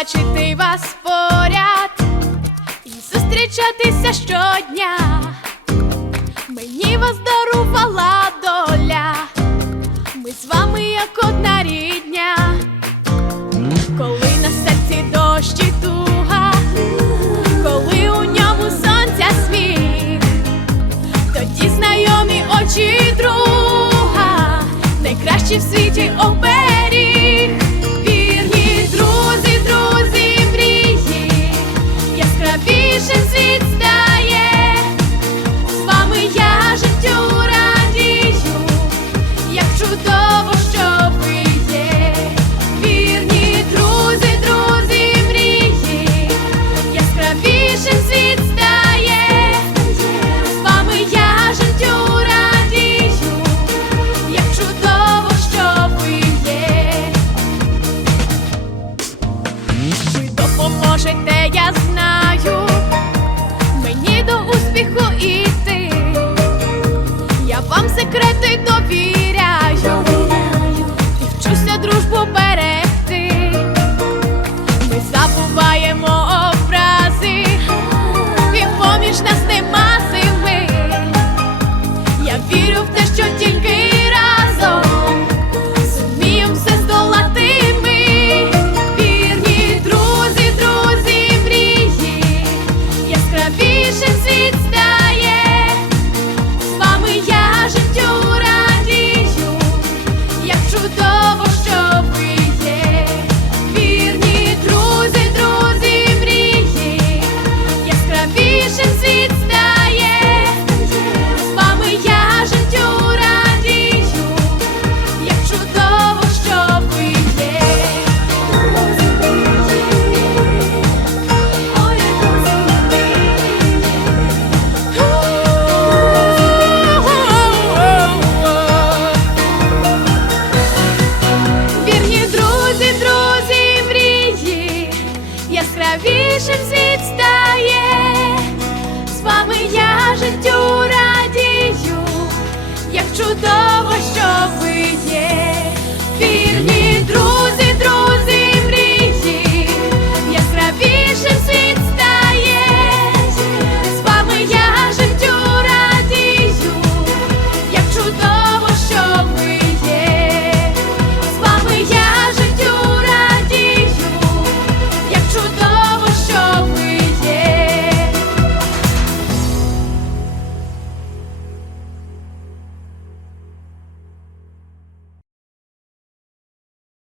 бачити вас поряд і зустрічатися щодня. Мені вас дарувала доля, ми з вами як одна рідня, коли на серці дощі, туга, коли у ньому сонця світ, тоді знайомі очі друга, найкращі в світі обе. secreto e tô vindo. тихішим світ стає, з вами я життю радію, як чудово.